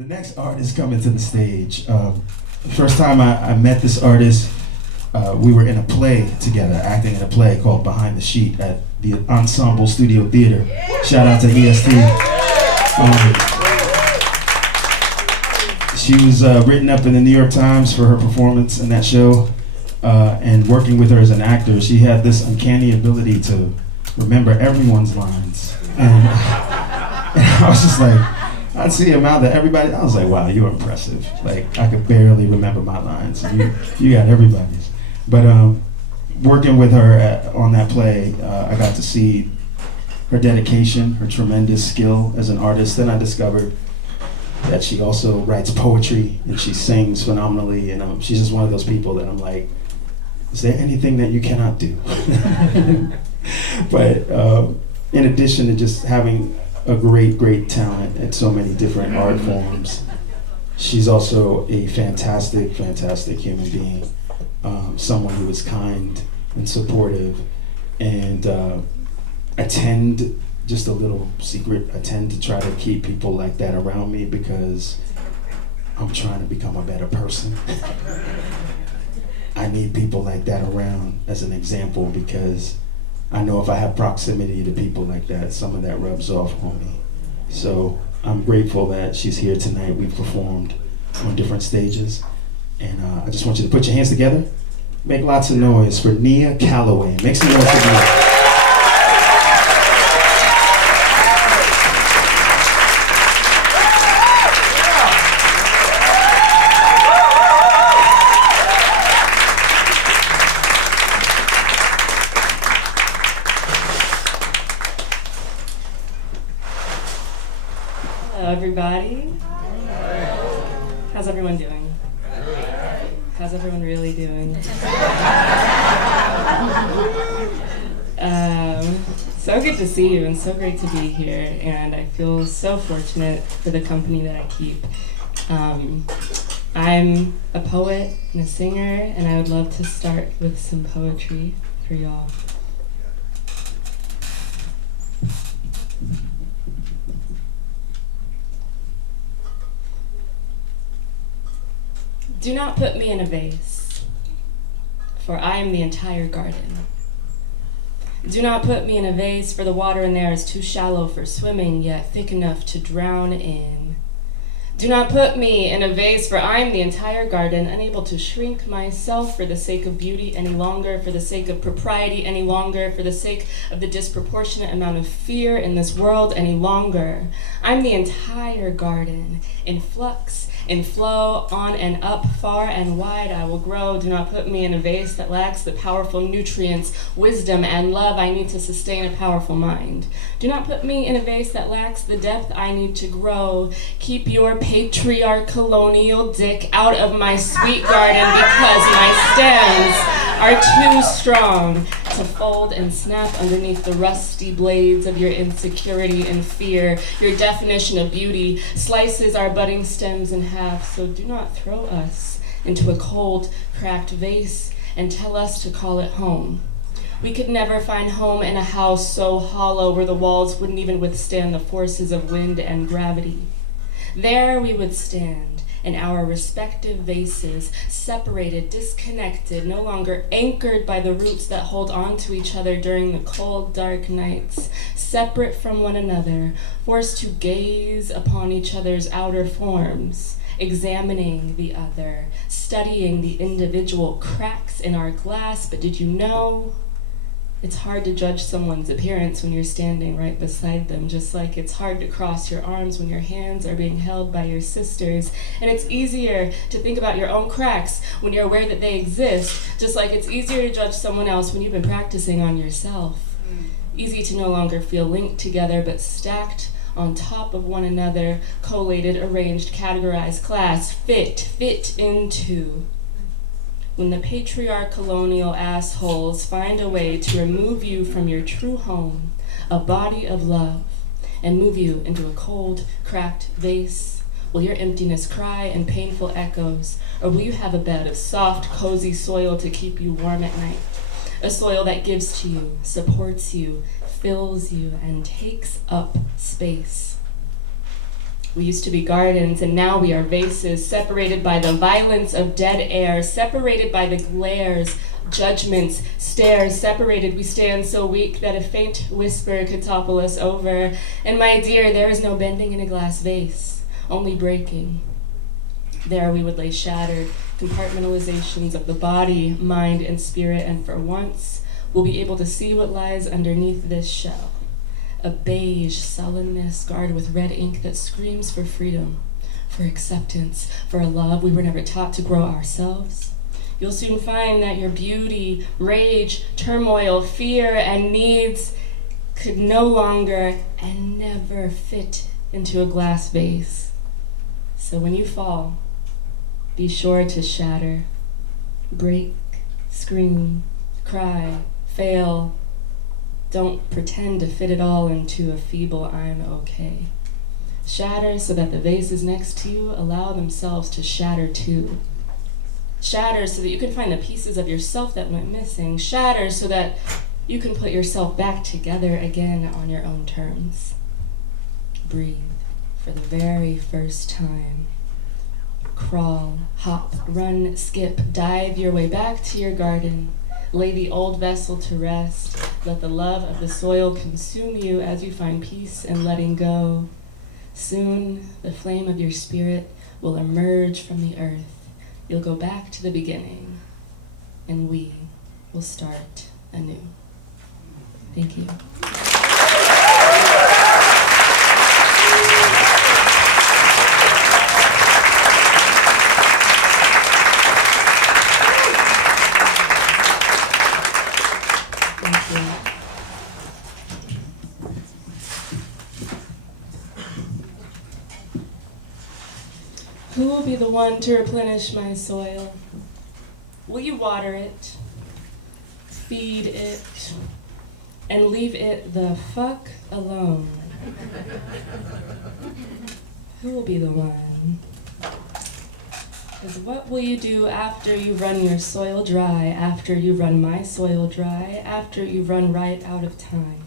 The next artist coming to the stage. The first time I met this artist, we were in a play together, acting in a play called Behind the Sheet at the Ensemble Studio Theater. Shout out to EST. She was written up in the New York Times for her performance in that show. And working with her as an actor, she had this uncanny ability to remember everyone's lines. And I was just like, I'd see her mouth at everybody. I was like, wow, you're impressive. Like, I could barely remember my lines. You got everybody's. But working with her on that play, I got to see her dedication, her tremendous skill as an artist. Then I discovered that she also writes poetry and she sings phenomenally. And she's just one of those people that I'm like, is there anything that you cannot do? But in addition to just having a great talent at so many different art forms, she's also a fantastic human being. Someone who is kind and supportive. And I tend, just a little secret, I tend to try to keep people like that around me because I'm trying to become a better person. I need people like that around as an example because I know if I have proximity to people like that, some of that rubs off on me. So I'm grateful that she's here tonight. We've performed on different stages. And I just want you to put your hands together. Make lots of noise for Nia Calloway. Make some noise for Nia. Hello, everybody. How's everyone doing? How's everyone really doing? So good to see you and so great to be here, and I feel so fortunate for the company that I keep. I'm a poet and a singer, and I would love to start with some poetry for y'all. Do not put me in a vase, for I am the entire garden. Do not put me in a vase, for the water in there is too shallow for swimming, yet thick enough to drown in. Do not put me in a vase, for I am the entire garden, unable to shrink myself for the sake of beauty any longer, for the sake of propriety any longer, for the sake of the disproportionate amount of fear in this world any longer. I'm the entire garden, in flux, in flow, on and up, far and wide I will grow. Do not put me in a vase that lacks the powerful nutrients, wisdom, and love I need to sustain a powerful mind. Do not put me in a vase that lacks the depth I need to grow. Keep your patriarch colonial dick out of my sweet garden because my stems are too strong to fold and snap underneath the rusty blades of your insecurity and fear. Your definition of beauty slices our budding stems in half, so do not throw us into a cold, cracked vase and tell us to call it home. We could never find home in a house so hollow where the walls wouldn't even withstand the forces of wind and gravity. There we would stand in our respective vases, separated, disconnected, no longer anchored by the roots that hold on to each other during the cold, dark nights, separate from one another, forced to gaze upon each other's outer forms, examining the other, studying the individual cracks in our glass. But did you know? It's hard to judge someone's appearance when you're standing right beside them, just like it's hard to cross your arms when your hands are being held by your sisters. And it's easier to think about your own cracks when you're aware that they exist, just like it's easier to judge someone else when you've been practicing on yourself. Easy to no longer feel linked together, but stacked on top of one another, collated, arranged, categorized, class, fit into. When the patriarch colonial assholes find a way to remove you from your true home, a body of love, and move you into a cold, cracked vase, will your emptiness cry in painful echoes, or will you have a bed of soft, cozy soil to keep you warm at night? A soil that gives to you, supports you, fills you, and takes up space. We used to be gardens, and now we are vases, separated by the violence of dead air, separated by the glares, judgments, stares, separated we stand so weak that a faint whisper could topple us over. And my dear, there is no bending in a glass vase, only breaking. There we would lay shattered compartmentalizations of the body, mind, and spirit, and for once, we'll be able to see what lies underneath this shell. A beige sullenness scarred with red ink that screams for freedom, for acceptance, for a love we were never taught to grow ourselves. You'll soon find that your beauty, rage, turmoil, fear, and needs could no longer and never fit into a glass vase. So when you fall, be sure to shatter, break, scream, cry, fail. Don't pretend to fit it all into a feeble I'm okay. Shatter so that the vases next to you allow themselves to shatter too. Shatter so that you can find the pieces of yourself that went missing. Shatter so that you can put yourself back together again on your own terms. Breathe for the very first time. Crawl, hop, run, skip, dive your way back to your garden. Lay the old vessel to rest. Let the love of the soil consume you as you find peace in letting go. Soon, the flame of your spirit will emerge from the earth. You'll go back to the beginning, and we will start anew. Thank you. Who will be the one to replenish my soil? Will you water it, feed it, and leave it the fuck alone? Who will be the one? Because what will you do after you run your soil dry, after you run my soil dry, after you run right out of time?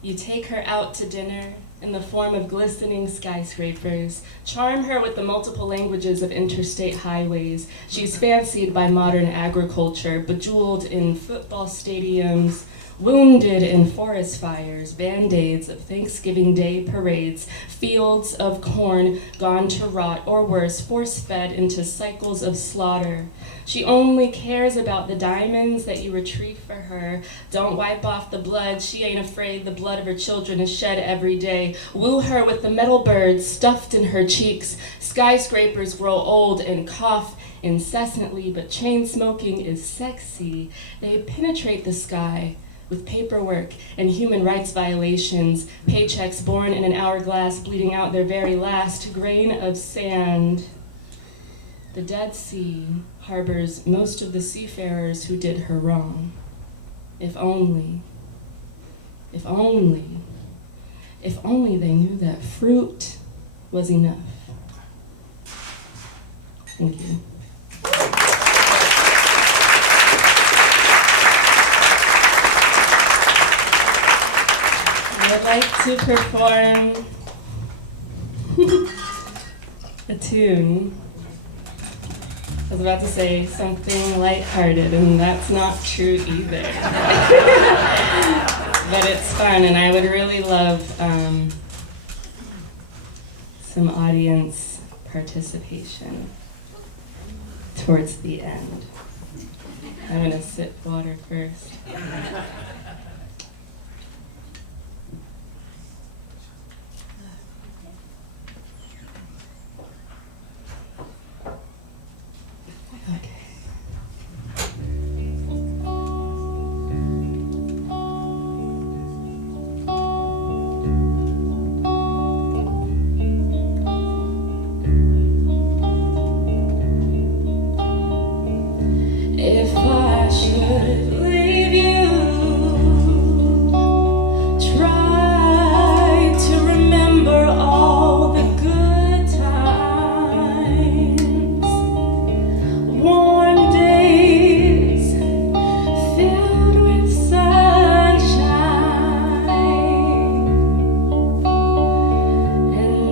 You take her out to dinner in the form of glistening skyscrapers. Charm her with the multiple languages of interstate highways. She's fancied by modern agriculture, bejeweled in football stadiums, wounded in forest fires, band-aids of Thanksgiving Day parades, fields of corn gone to rot, or worse, force-fed into cycles of slaughter. She only cares about the diamonds that you retrieve for her. Don't wipe off the blood. She ain't afraid the blood of her children is shed every day. Woo her with the metal birds stuffed in her cheeks. Skyscrapers grow old and cough incessantly, but chain smoking is sexy. They penetrate the sky with paperwork and human rights violations, paychecks born in an hourglass bleeding out their very last grain of sand. The Dead Sea harbors most of the seafarers who did her wrong. If only they knew that fruit was enough. Thank you. I'd like to perform a tune. I was about to say something lighthearted, and that's not true either. But it's fun, and I would really love some audience participation towards the end. I'm gonna sip water first. If I should leave you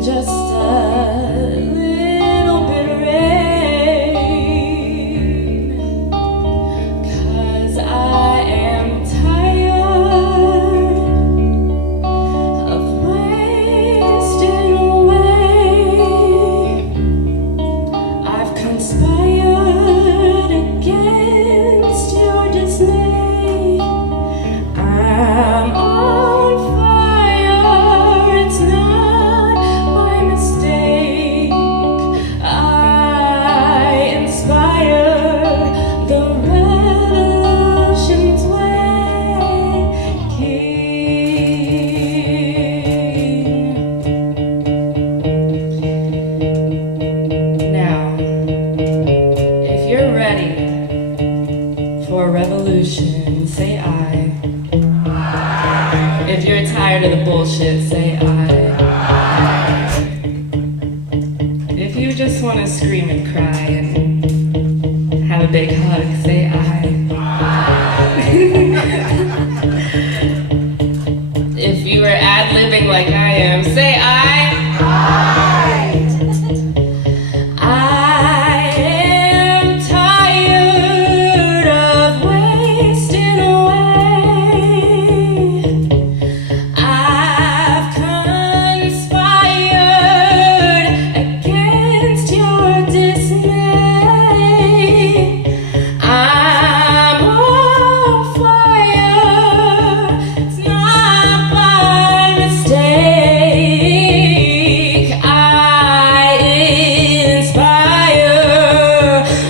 just a little bit rain, 'cause I am tired of wasting away. I've conspired against your dismay. I'm on fire, it's not my mistake. I inspire the revolution's waking. Now, if you're ready for a revolution, say I. If you're tired of the bullshit, say I. If you just want to scream and cry and have a big hug, say I. If you are ad-libbing like I am, say I. I am tired of wasting away. I've conspired against your dismay. I'm on fire, it's not by mistake. I inspire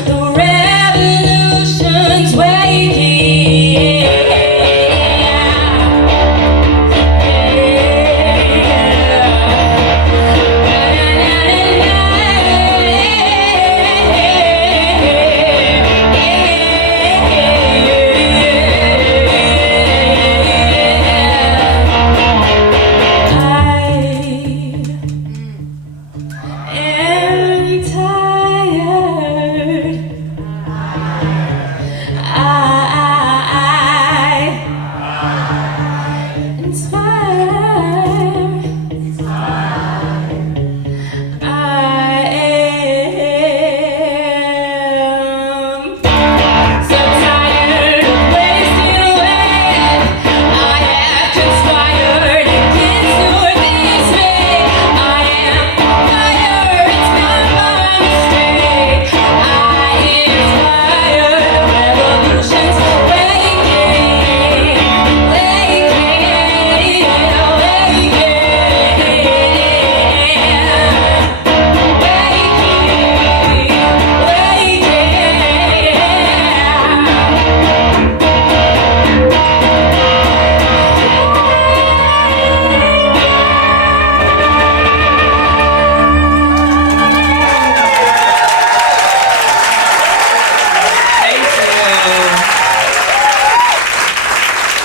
the revolution's waking.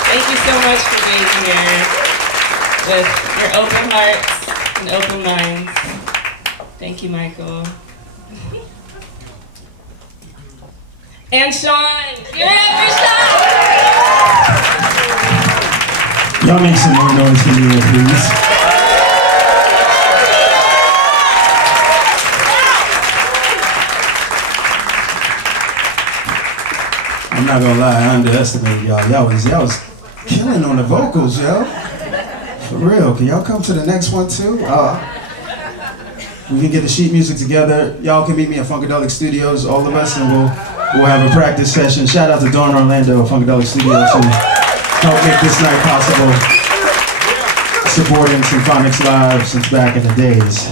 Thank you so much for being here with your open hearts and open minds. Thank you, Michael. And Sean, you're up for Sean! Y'all make some more noise for me, please. I'm not gonna lie, I underestimated y'all. Y'all was killing on the vocals, yo. For real. Can y'all come to the next one too? We can get the sheet music together. Y'all can meet me at Funkadelic Studios, all of us, and we'll have a practice session. Shout out to Dawn Orlando of Funkadelic Studios who helped make this night possible. Supporting Symphonics Live since back in the days.